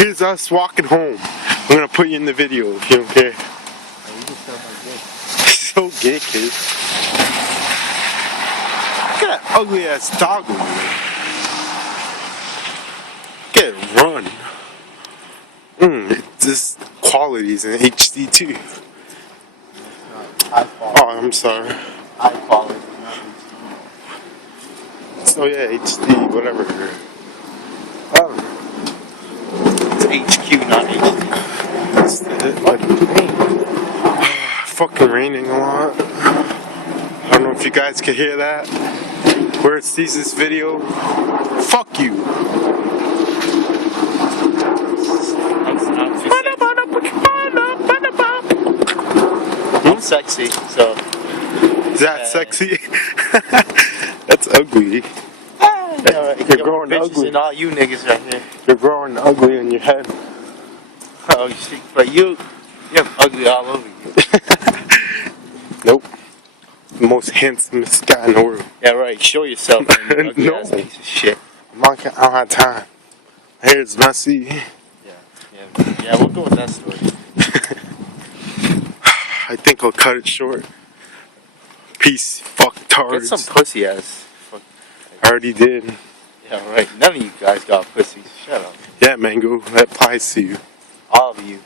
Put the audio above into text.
Here's us walking home. I'm gonna put you in the video if you don't care. Oh, you just sound like this. So gay, kid. Look at that ugly ass dog over there. Get it, run. This quality's in HD too. High quality. Oh, I'm sorry. High quality, not HD. So yeah, HD, whatever. Oh, It's HQ, not HD. that's it. Like, fucking raining a lot. I don't know if you guys can hear that. Whoever sees this video, fuck you. I'm sexy, so. Is that sexy? That's ugly. You're growing ugly. And all you niggas right here. You're growing ugly in your head. Oh, you see, but you're ugly all over you. Nope. The most handsomest guy in the world. Yeah, right. Show yourself, man, you ugly No. ass piece of shit. I don't have time. My hair's messy. Yeah, we'll go with that story. I think I'll cut it short. Peace, fuck tards. Get some pussy ass. Fuck. I already did. Yeah, right. None of you guys got pussies. Shut up. Yeah, Mango, that applies to you. All of you.